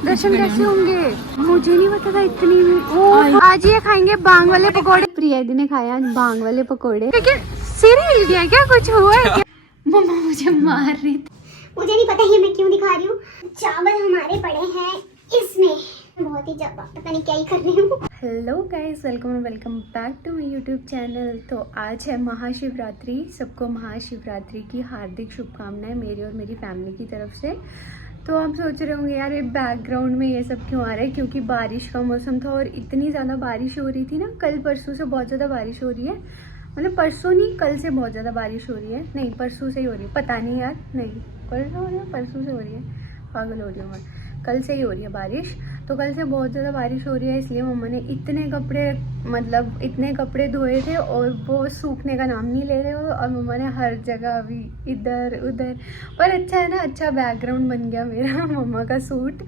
दर्शन कैसे होंगे मुझे नहीं पता था इतनी भी। आज ये खाएंगे बांग वाले पकोड़े। प्रिया दी ने खाया आज बांग वाले पकोड़े, लेकिन सिर हिल गया क्या, कुछ हुआ है क्या? मम्मा मुझे मार रही थी। मुझे नहीं पता ये मैं क्यों दिखा रही हूँ। चावल हमारे पड़े हैं इसमें, बहुत ही ज्यादा पता नहीं क्या ही कर रही हूँ। Hello guys, welcome back to my YouTube channel. तो आज है महाशिवरात्रि। सबको महाशिवरात्रि की हार्दिक शुभकामनाएं मेरी और मेरी फैमिली की तरफ से। तो आप सोच रहे होंगे यार ये बैकग्राउंड में ये सब क्यों आ रहा है, क्योंकि बारिश का मौसम था और इतनी ज़्यादा बारिश हो रही थी ना। कल परसों से बहुत ज़्यादा बारिश हो रही है, मतलब परसों नहीं कल से बहुत ज़्यादा बारिश हो रही है। नहीं परसों से ही हो रही है, पता नहीं यार, नहीं कल से हो रही है परसों से हो रही है, पागल हो रही हूँ मैं। कल से ही हो रही है बारिश। तो कल से बहुत ज़्यादा बारिश हो रही है, इसलिए मम्मा ने इतने कपड़े धोए थे और वो सूखने का नाम नहीं ले रहे हो। और मम्मा ने हर जगह अभी इधर उधर, पर अच्छा है ना, अच्छा बैकग्राउंड बन गया मेरा मम्मा का सूट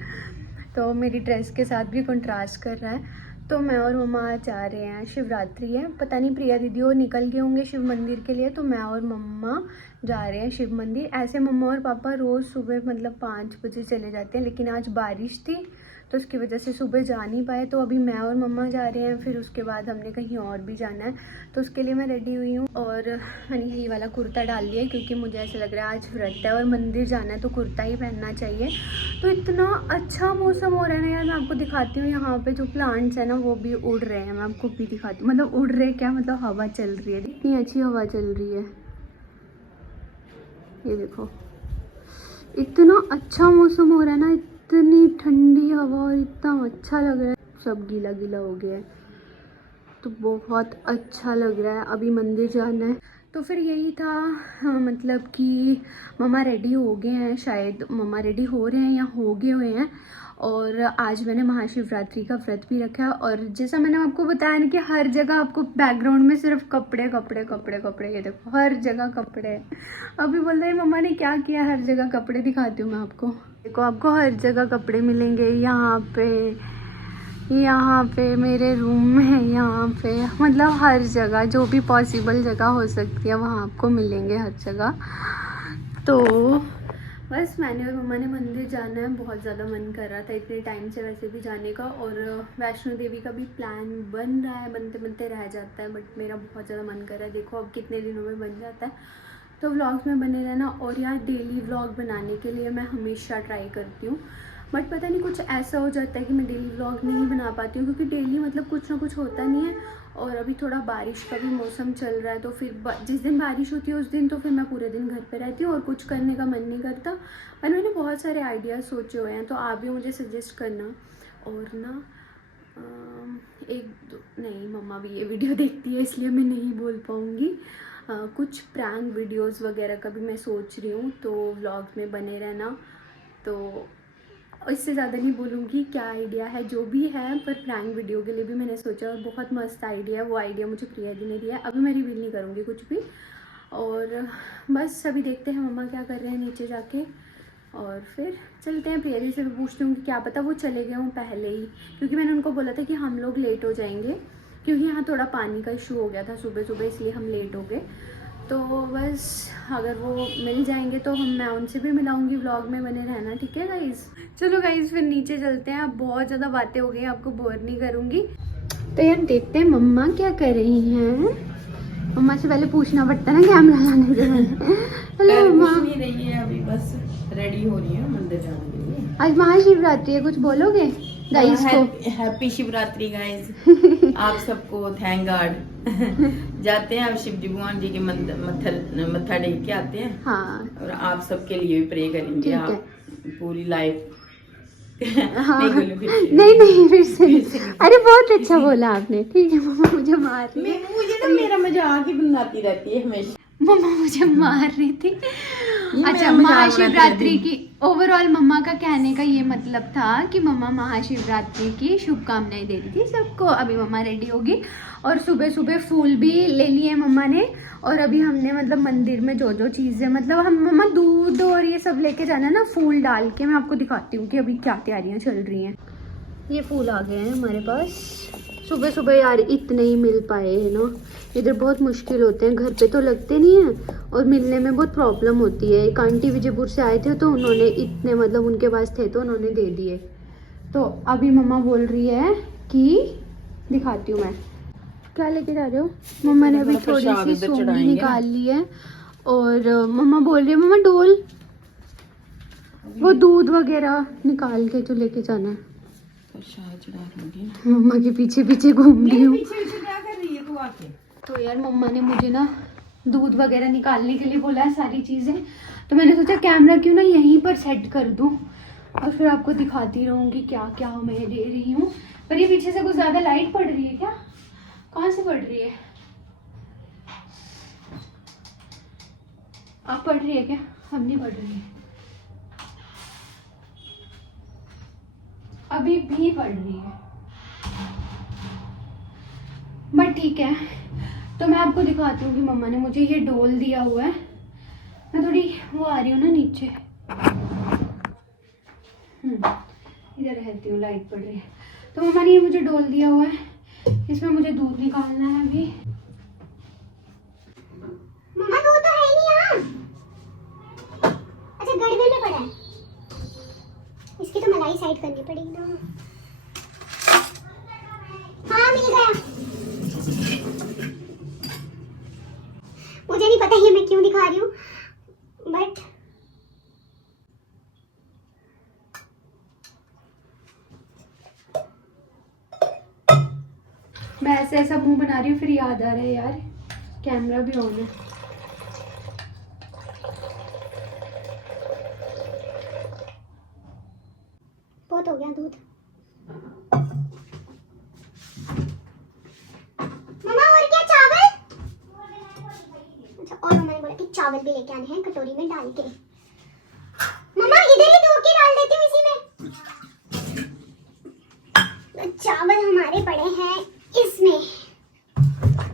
तो मेरी ड्रेस के साथ भी कंट्रास्ट कर रहा है। तो मैं और मम्मा आज जा रहे हैं, शिवरात्रि है, पता नहीं प्रिया दीदी और निकल गए होंगे शिव मंदिर के लिए। तो मैं और मम्मा जा रहे हैं शिव मंदिर। ऐसे मम्मा और पापा रोज़ सुबह मतलब 5 बजे चले जाते हैं, लेकिन आज बारिश थी तो उसकी वजह से सुबह जा नहीं पाए। तो अभी मैं और मम्मा जा रहे हैं, फिर उसके बाद हमने कहीं और भी जाना है। तो उसके लिए मैं रेडी हुई हूँ और मैंने यही वाला कुर्ता डाल लिया है, क्योंकि मुझे ऐसा लग रहा है आज व्रत है और मंदिर जाना है तो कुर्ता ही पहनना चाहिए। तो इतना अच्छा मौसम हो रहा है ना यार, मैं आपको दिखाती हूँ। यहाँ पे जो प्लांट्स है ना वो भी उड़ रहे हैं, मैं आपको भी दिखाती हूँ। मतलब उड़ रहे क्या, मतलब हवा चल रही है, इतनी अच्छी हवा चल रही है। ये देखो इतना अच्छा मौसम हो रहा है ना, इतनी ठंडी हवा और इतना अच्छा लग रहा है। सब गीला गीला हो गया है तो बहुत अच्छा लग रहा है। अभी मंदिर जाना है तो फिर यही था। हाँ, मतलब कि मम्मा रेडी हो गए हैं, शायद मम्मा रेडी हो रहे हैं या हो गए हुए हैं। और आज मैंने महाशिवरात्रि का व्रत भी रखा है। और जैसा मैंने आपको बताया ना कि हर जगह आपको बैकग्राउंड में सिर्फ कपड़े कपड़े कपड़े कपड़े, ये देखो हर जगह कपड़े हैं। अभी बोल रहे मम्मा ने क्या किया, हर जगह कपड़े दिखाती हूँ मैं आपको। देखो आपको हर जगह कपड़े मिलेंगे, यहाँ पे मेरे रूम में, यहाँ पे, मतलब हर जगह जो भी पॉसिबल जगह हो सकती है वहाँ आपको मिलेंगे हर जगह। तो बस मैंने और मम्मा ने मंदिर जाना है, बहुत ज़्यादा मन कर रहा था इतने टाइम से वैसे भी जाने का। और वैष्णो देवी का भी प्लान बन रहा है, बनते बनते रह जाता है, बट मेरा बहुत ज़्यादा मन कर रहा है। देखो अब कितने दिनों में बन जाता है। तो व्लॉग्स में बने रहना। और यार डेली व्लॉग बनाने के लिए मैं हमेशा ट्राई करती हूँ, बट पता नहीं कुछ ऐसा हो जाता है कि मैं डेली व्लॉग नहीं बना पाती हूँ, क्योंकि डेली मतलब कुछ ना कुछ होता नहीं है। और अभी थोड़ा बारिश का भी मौसम चल रहा है, तो फिर जिस दिन बारिश होती है उस दिन तो फिर मैं पूरे दिन घर पे रहती हूँ और कुछ करने का मन नहीं करता। और मैंने बहुत सारे आइडियाज़ सोचे हुए हैं, तो आप भी मुझे सजेस्ट करना। और ना नहीं, मम्मा भी ये वीडियो देखती है इसलिए मैं नहीं बोल पाऊँगी। कुछ प्रैंक वीडियोस वगैरह का भी मैं सोच रही हूँ, तो व्लॉग में बने रहना। तो इससे ज़्यादा नहीं बोलूँगी क्या आइडिया है, जो भी है, पर प्रैंक वीडियो के लिए भी मैंने सोचा और बहुत मस्त आइडिया है। वो आइडिया मुझे प्रिया दी ने दिया है, अभी मैं रिवील नहीं करूँगी कुछ भी। और बस अभी देखते हैं मम्मा क्या कर रहे हैं नीचे जाके, और फिर चलते हैं। प्रिया दी से भी पूछती हूँ कि क्या पता वो चले गए हों पहले ही, क्योंकि मैंने उनको बोला था कि हम लोग लेट हो जाएंगे, क्योंकि यहाँ थोड़ा पानी का इशू हो गया था सुबह सुबह, इसलिए हम लेट हो गए। तो बस अगर वो मिल जाएंगे तो मैं उनसे भी मिलाऊंगी, व्लॉग में बने रहना, ठीक है गाइज़। चलो गाइज़ फिर नीचे चलते हैं, अब बहुत ज़्यादा बातें हो गई, आपको बोर नहीं करूँगी। तो यार देखते हैं मम्मा क्या कर रही हैं। मम्मा से पहले पूछना पड़ता है ना कैमरा लाने से पहले। हेलो मम्मा। नहीं रही है अभी, बस रेडी हो रही है मंदिर जाने के लिए। आज महाशिवरात्रि है, कुछ बोलोगे गाइस को? Happy Shivratri guys. आप सबको थैंक गॉड। जाते हैं अब शिव जी भगवान जी के मत्था टेक के आते हैं। हाँ, और आप सबके लिए भी प्रे करेंगे, आप पूरी लाइफ। हाँ। नहीं फिर से अरे बहुत अच्छा बोला आपने, ठीक है। मम्मा मुझे मार रही है, मुझे ना मेरा मजाक ही बनाती रहती है हमेशा। मम्मा मुझे मार रही थी। अच्छा, महाशिवरात्रि की ओवरऑल मम्मा का कहने का ये मतलब था कि मम्मा महाशिवरात्रि की शुभकामनाएं दे रही थी सबको। अभी मम्मा रेडी होगी और सुबह सुबह फूल भी ले लिए मम्मा ने। और अभी हमने मतलब मंदिर में जो जो चीज़ें, मतलब हम मम्मा दूध और ये सब लेके जाना है ना, फूल डाल के। मैं आपको दिखाती हूँ कि अभी क्या तैयारियाँ चल रही हैं। ये फूल आ गए हैं हमारे पास सुबह सुबह। यार इतने ही मिल पाए है ना, इधर बहुत मुश्किल होते हैं, घर पे तो लगते नहीं हैं और मिलने में बहुत प्रॉब्लम होती है। एक आंटी विजयपुर से आए थे तो उन्होंने इतने, मतलब उनके पास थे तो उन्होंने दे दिए। तो अभी मम्मा बोल रही है कि दिखाती हूँ मैं क्या लेके जा रहे हो। मम्मा ने अभी थोड़ी सी सौंगी निकाल ली है और मम्मा बोल रही है मम्मा डोल वो दूध वगैरह निकाल के जो लेके जाना है। मम्मा के पीछे पीछे घूम रही हूँ। तो यार मम्मा ने मुझे ना दूध वगैरह निकालने के लिए बोला है सारी चीज़ें, तो मैंने सोचा कैमरा क्यों ना यहीं पर सेट कर दूँ और फिर आपको दिखाती रहूँगी क्या क्या मैं ले रही हूँ। पर ये पीछे से कुछ ज़्यादा लाइट पड़ रही है क्या? कहाँ से पड़ रही है? अब पड़ रही है क्या? अब नहीं पड़ रही है, अभी भी पड़ रही है, बट ठीक है। तो मैं आपको दिखाती हूँ कि मम्मा ने मुझे ये डोल दिया हुआ है। मैं थोड़ी वो आ रही हूँ ना नीचे, इधर रहती हूँ, लाइट पड़ रही है। तो मम्मा ने ये मुझे डोल दिया हुआ है, इसमें मुझे दूध निकालना है अभी। मम्मा दूध तो है ही नहीं यहाँ। अच्छा गड़बड़ में पड़ा है, इसकी तो मलाई साइड करनी पड़ेगी ना। हाँ मिल गया। मुझे नहीं पता ये मैं क्यों दिखा रही हूँ, बट मैं ऐसे ऐसा मुंह बना रही हूँ, फिर याद आ रहा है यार कैमरा भी ऑन है। बहुत हो गया दूध। मम्मा और क्या चावल? अच्छा और मम्मा ने बोला कि चावल भी लेके आने हैं कटोरी में डाल के। मम्मा इधर ही धो के डाल देती हूँ इसी में। तो चावल हमारे पड़े हैं इसमें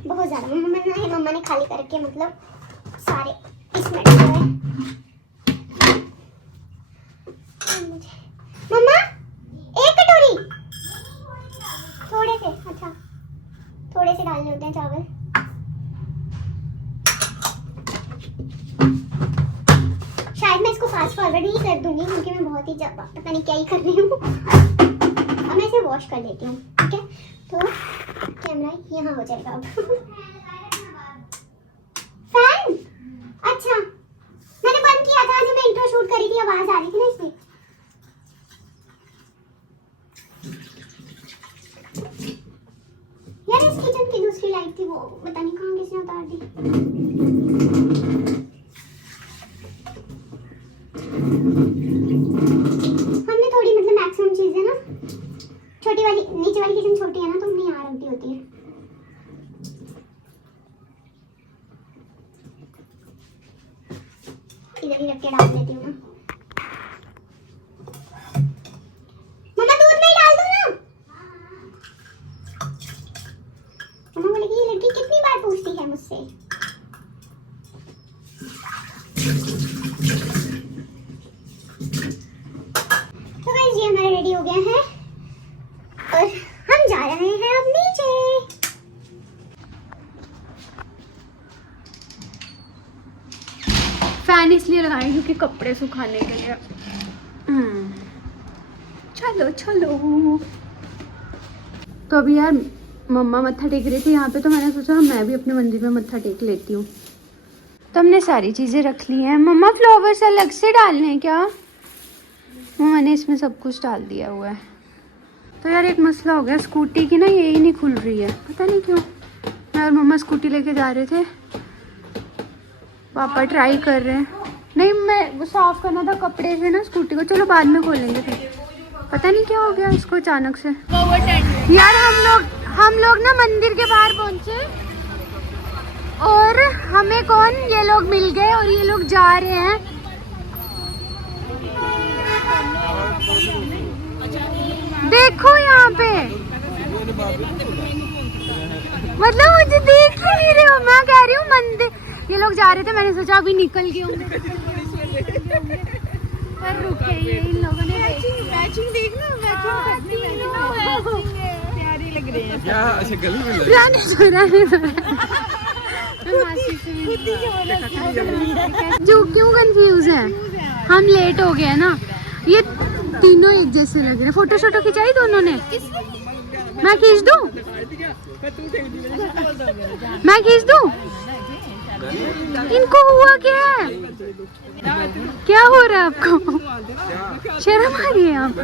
बहुत ज्यादा। मम्मा ने खाली करके मतलब सारे इसमें डाले। मम्मा एक कटोरी थोड़े से, अच्छा थोड़े से डालने होते हैं चावल। शायद मैं इसको फास्ट फॉरवर्ड ही कर दूंगी क्योंकि मैं बहुत ही पता नहीं क्या ही कर रही हूँ। अब मैं इसे वॉश कर लेती हूँ, ठीक है? तो कैमरा यहाँ हो जाएगा अब। फैन अच्छा मैंने बंद किया था जब मैं इंट्रो शूट करी थी, आवाज आ रही थी ना इसमें। यार इस किचन की दूसरी लाइट थी, वो पता नहीं कहाँ किसने उतार दी। हमने थोड़ी मतलब मैक्सिमम चीजें ना छोटी वाली, नीचे वाली किचन छोटी है ना तो हमने यहाँ रख दी होती है। इधर ही रख के डाल देती हूँ ना। मम्मा दूध में ही डाल दो ना। मम्मा बोलेगी ये लड़की कितनी बार पूछती है मुझसे। तो गाइस ये हमारा रेडी हो गया है और हम जा रहे हैं अब नीचे। फैन इसलिए लगाई क्योंकि कपड़े सुखाने के लिए। चलो चलो। तो अभी यार मम्मा मत्था टेक रही थी यहाँ पे, तो मैंने सोचा मैं भी अपने मंदिर में मत्था टेक लेती हूँ। तो हमने सारी चीज़ें रख ली हैं। मम्मा फ्लावर्स अलग से डालने हैं क्या? मम्मा ने इसमें सब कुछ डाल दिया हुआ है। तो यार एक मसला हो गया, स्कूटी की ना यही नहीं खुल रही है, पता नहीं क्यों। मैं और मम्मा स्कूटी लेके जा रहे थे, पापा ट्राई कर रहे हैं। नहीं मैं वो साफ करना था कपड़े से ना स्कूटी को, चलो बाद में खोलेंगे फिर। पता नहीं क्या हो गया इसको अचानक से। यार हम लोग ना मंदिर के बाहर पहुंचे और हमें कौन ये लोग मिल गए और ये लोग जा रहे हैं। देखो यहाँ पे, मतलब मुझे देख ही नहीं रहे हो। मैं कह रही हूँ मंदिर, ये लोग जा रहे थे, मैंने सोचा अभी निकल गए होंगे पर रुके ये इन लोगों ने। मैचिंग देखना, प्यारी लग रही है। क्या अच्छा गली में जो क्यों कंफ्यूज है, हम लेट हो गए ना। ये तीनों एक जैसे लग रहे हैं। फोटो शोटो खिंचाई दोनों ने? मैं खींच दूं? मैं खींच दूं? इनको हुआ क्या है? क्या हो रहा है आपको? शर्म आ रही है आप?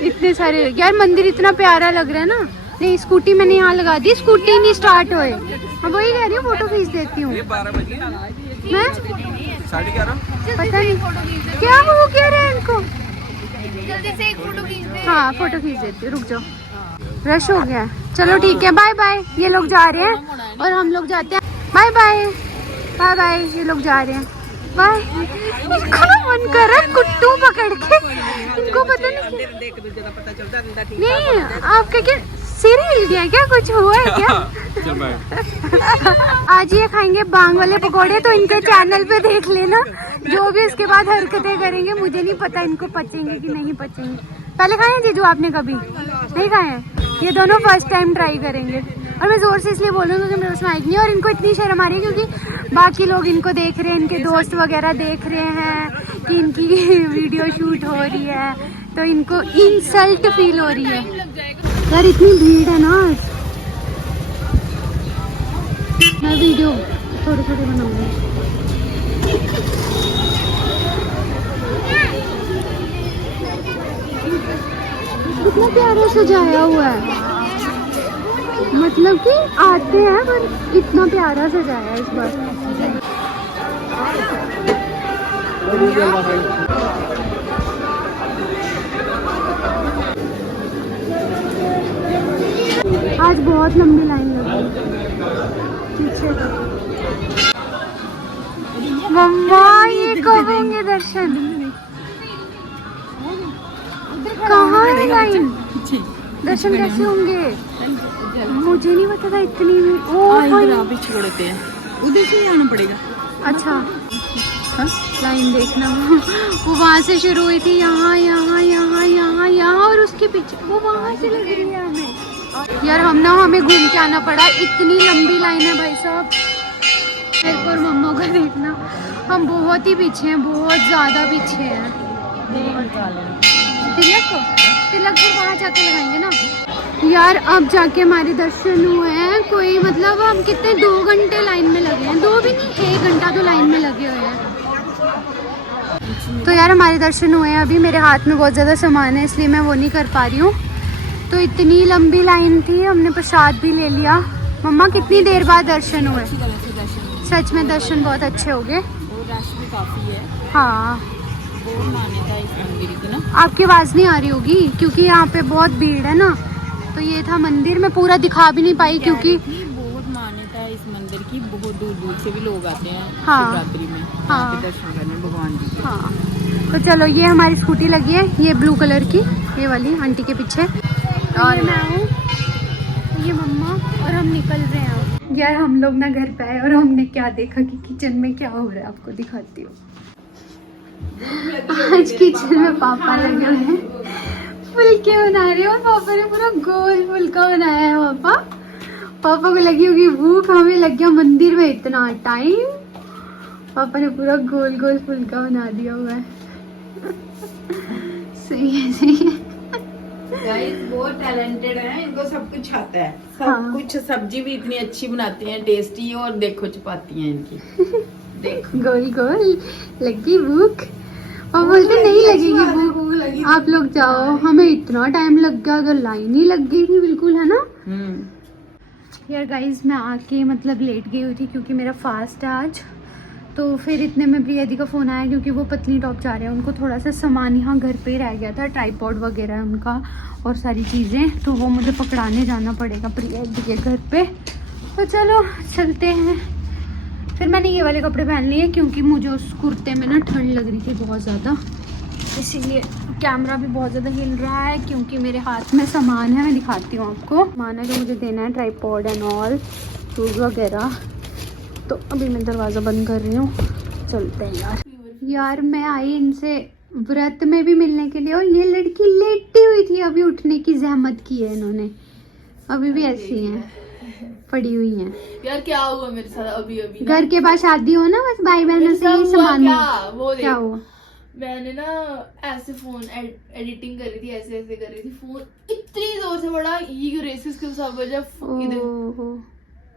इतने सारे यार, मंदिर इतना प्यारा लग रहा है ना। नहीं, स्कूटी मैंने यहाँ लगा दी, स्कूटी नहीं स्टार्ट हुए। मैं वही कह रही हूँ, फोटो खींच देती हूँ मैं। 11:30 पता नहीं क्या हो क्या रहा है इनको। जल्दी से एक फोटो खींच दे। हाँ, फोटो खींच देती हूँ, रुक जाओ। रश हो गया है। चलो ठीक है, बाय बाय। ये लोग जा रहे हैं और हम लोग जाते हैं। Bye bye bye bye. ये लोग जा रहे हैं, बाय। इनको ना मन कर रहा है कुट्टू पकड़ के, इनको पता नहीं नहीं आपका क्या सिर हिल गया क्या? कुछ हुआ है क्या? आज ये खाएंगे बांग वाले पकोड़े, तो इनके चैनल पे देख लेना। जो भी इसके बाद हरकतें करेंगे, मुझे नहीं पता इनको पचेंगे कि नहीं पचेंगे। पहले खाए हैं जीजू आपने? कभी नहीं खाए हैं? ये दोनों फर्स्ट टाइम ट्राई करेंगे। और मैं जोर से इसलिए बोल रही हूँ क्योंकि मेरे उसमें माइक नहीं है और इनको इतनी शर्म आ रही है क्योंकि बाकी लोग इनको देख रहे हैं, इनके दोस्त वगैरह देख रहे हैं कि इनकी वीडियो शूट हो रही है, तो इनको इंसल्ट फील हो रही है। यार इतनी भीड़ है ना आज। मैं वीडियो थोड़े थोड़े बनाऊंगी। कितना प्यारा सजाया हुआ है, मतलब कि आते हैं पर इतना प्यारा सजाया है इस बार। आज बहुत लंबी लाइन लगी पीछे। मम्मा ये कब होंगे दर्शन? कहाँ है लाइन? दर्शन कैसे होंगे? मुझे नहीं पता था इतनी। भी छोड़ते हैं, उधर से आना पड़ेगा। अच्छा लाइन देखना, वो वहाँ से शुरू हुई थी, यहाँ यहाँ यहाँ यहाँ यहाँ और उसके पीछे वो वहाँ से लग रही है हमें। यार हमें घूम के आना पड़ा, इतनी लंबी लाइन है भाई साहब। मेरे को और मम्मा को देखना, हम बहुत ही पीछे हैं, बहुत ज़्यादा पीछे हैं। तिलक फिर वहाँ जाके लगाएंगे ना। यार अब जाके हमारे दर्शन हुए हैं। कोई मतलब हम कितने 2 घंटे लाइन में लगे हैं, 2 भी नहीं 1 घंटा तो लाइन में लगे हुए हैं। तो यार हमारे दर्शन हुए हैं। अभी मेरे हाथ में बहुत ज़्यादा सामान है इसलिए मैं वो नहीं कर पा रही हूँ। तो इतनी लंबी लाइन थी, हमने प्रसाद भी ले लिया। मम्मा कितनी देर बाद दर्शन हुए? सच में दर्शन बहुत अच्छे हो गए। हाँ, आपकी आवाज़ नहीं आ रही होगी क्योंकि यहाँ पे बहुत भीड़ है ना। तो ये था मंदिर, मैं पूरा दिखा भी नहीं पाई क्योंकि बहुत मान्यता है इस मंदिर की। बहुत दूर दूर से भी लोग आते हैं शिवरात्रि में दर्शन करने भगवान जी के। हाँ, तो चलो ये हमारी स्कूटी लगी है, ये ब्लू कलर की, ये वाली आंटी के पीछे। और मैं हूँ, ये मम्मा, और हम निकल रहे हैं। यार हम लोग ना घर पे आए और हमने क्या देखा कि किचन में क्या हो रहा है, आपको दिखाती हूँ। आज किचन में पापा लगे हुए हैं, फुलके बना रहे हैं और पापा ने पूरा गोल फुलका बनाया है। पापा को लगी होगी भूख, हमें लग गया मंदिर में इतना टाइम। पापा ने पूरा गोल गोल फुलका बना दिया हुआ है। सही है। गाइस बहुत टैलेंटेड है, इनको सब कुछ आता है, सब हाँ। कुछ। सब्जी भी इतनी अच्छी बनाते हैं, टेस्टी। और देखो चपाती हैं इनकी, देखो गोल गोल लगी भूख और बोलते नहीं लगेगी भूख, आप लोग जाओ। हमें इतना टाइम लग गया, अगर लाइन ही लग गई थी बिल्कुल, है ना। यार गाइस मैं आके मतलब लेट गई हुई थी क्योंकि मेरा फास्ट है आज। तो फिर इतने में प्रिया दी का फ़ोन आया क्योंकि वो पत्नी टॉप जा रहे हैं, उनको थोड़ा सा सामान यहाँ घर पे ही रह गया था, ट्राइपॉड वगैरह है उनका और सारी चीज़ें, तो वो मुझे पकड़ाने जाना पड़ेगा प्रिया दी के घर पे। तो चलो चलते हैं। फिर मैंने ये वाले कपड़े पहन लिए क्योंकि मुझे उस कुर्ते में ना ठंड लग रही थी बहुत ज़्यादा, इसीलिए। कैमरा भी बहुत ज़्यादा हिल रहा है क्योंकि मेरे हाथ में सामान है, मैं दिखाती हूँ आपको। सामान है जो मुझे देना है, ट्राइपॉड एंड ऑल, शूज़ वगैरह। तो अभी मैं दरवाज़ा बंद कर रही हूँ, चलते हैं यार। मैं आई इनसे व्रत में भी मिलने के लिए और ये लड़की लेटी हुई थी, अभी उठने की जहमत की है इन्होंने, अभी भी ऐसी हैं पड़ी हुई हैं। यार क्या हुआ मेरे साथ अभी? घर के बाद शादी हो ना, बस भाई बहनों से ही सामान। वो क्या हुआ? मैंने ना ऐसे फोन एडिटिंग कर रही थी, ऐसे ऐसे कर रही थी, फोन इतनी जोर से बड़ा ये रेसिस के सब वजह इधर ओहो,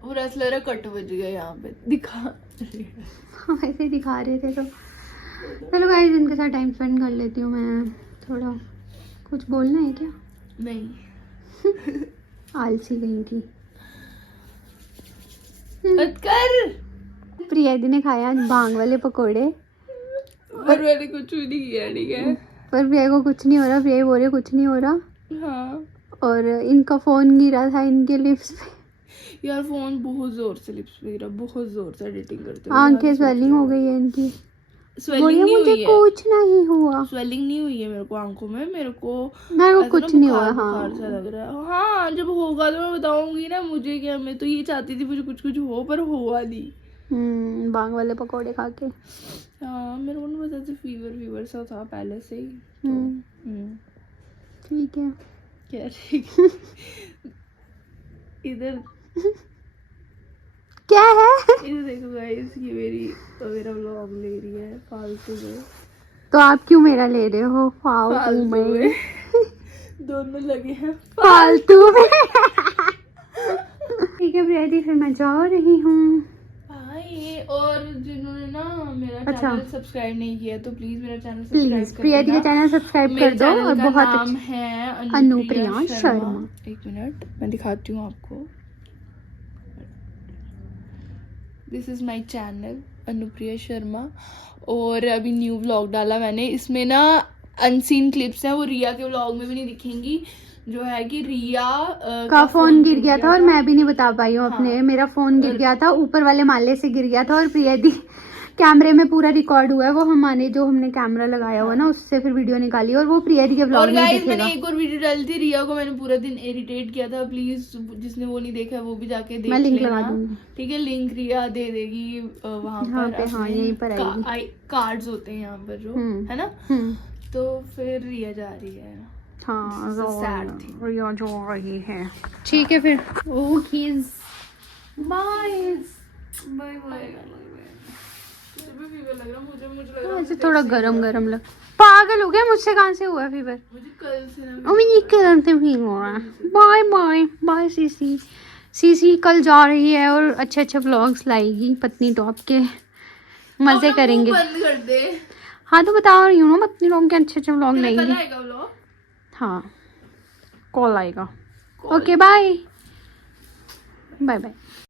पूरा ऐसा लग रहा कट बज गया यहाँ पे दिखा। हाँ ऐसे दिखा रहे थे तो चलो गाइस इनके साथ टाइम स्पेंड कर लेती हूँ मैं थोड़ा। कुछ बोलना है क्या? नहीं आलसी गई थी। मत कर। प्रिया दी ने खाया आज भांग वाले पकोड़े, और मैंने कुछ भी नहीं किया, ठीक है। पर प्रिया को कुछ नहीं हो रहा, प्रिया बोल रही कुछ नहीं हो रहा। हाँ और इनका फोन गिरा था इनके लिप्स पे, यार फोन बहुत जोर से लिप्स पे गिरा, बहुत जोर से एडिटिंग करते हुए। आंखें स्वेलिंग हो गई है इनकी। स्वेलिंग बोलिए नहीं मुझे हुई है, कुछ नहीं हुआ, स्वेलिंग नहीं हुई है मेरे को आंखों में, मेरे को मेरे को ऐसा कुछ ना नहीं हुआ। बुखार हाँ बुखार सा लग रहा है। हाँ जब होगा तो मैं बताऊंगी ना मुझे क्या, मैं तो ये चाहती थी मुझे कुछ कुछ हो, पर हुआ नहीं। भांग वाले पकोड़े खा के। हाँ मेरे को ना बस ऐसे फीवर सा था पहले से ही तो। ठीक है। क्या ठीक इधर क्या है? इधर देखो गाइस, ये मेरा व्लॉग ले रही है फालतू में। तो आप क्यों मेरा ले रहे हो फालतू फालतू में? में दोनों लगे हैं फालतू में। ठीक है प्रिया दी, फिर मैं जा रही हूँ। भाई। और जिन्होंने ना मेरा अच्छा। चैनल सब्सक्राइब नहीं किया तो प्लीज मेरा चैनल सब्सक्राइब प्लीज कर प्रिया दी का देना। चैनल सब्सक्राइब मेरे कर दो। चैनल और का बहुत नाम अच्छा है अनुप्रिया शर्मा। एक मिनट मैं दिखाती हूँ आपको। This is my channel Anupriya Sharma. और अभी न्यू व्लॉग डाला मैंने, इसमें ना अनसीन क्लिप्स हैं, वो रिया के व्लॉग में भी नहीं दिखेंगी। जो है कि रिया का फोन गिर गया था और मैं भी नहीं बता पाई हूँ हाँ। अपने। मेरा फोन गिर गया था, ऊपर वाले माले से गिर गया था और प्रिया दी कैमरे में पूरा रिकॉर्ड हुआ है। वो हमने जो हमने कैमरा लगाया हुआ ना उससे फिर वीडियो निकाली और वो प्रिया दी के और व्लॉग में गाइस दिखेगा। मैंने एक और वीडियो डाली थी, रिया को मैंने पूरा दिन इरिटेट किया था। प्लीज जिसने वो नहीं देखा वो भी जाके देख मैं लिंक लेना। लगा दूंगी। ठीक है, लिंक रिया दे देगी वहाँ यहाँ पर। पे, हाँ, अपने यहीं पर आएगी। कार्ड्स होते हैं यहाँ पर जो है ना। तो फिर रिया जा रही है। हाँ This is a sad thing. रिया जो रही है। ठीक है फिर okay bye bye bye. Fever लग रहा मुझे लग रहा ऐसे थोड़ा गरम गरम लग। पागल हो गया, मुझसे कहाँ से हुआ फीवर? मुझे कल से ना मुझे कल से फीवर हो रहा है। बाय बाय बाय सीसी। सीसी कल जा रही है और अच्छे अच्छे व्लॉग्स लाएगी पत्नीटॉप के, मजे करेंगे। बंद कर दे। हाँ तो बता रही हूँ ना, पत्नीटॉप के अच्छे अच्छे व्लॉग कल लाएंगे। आएगा व्लॉग। हाँ कॉल आएगा। Okay bye bye bye.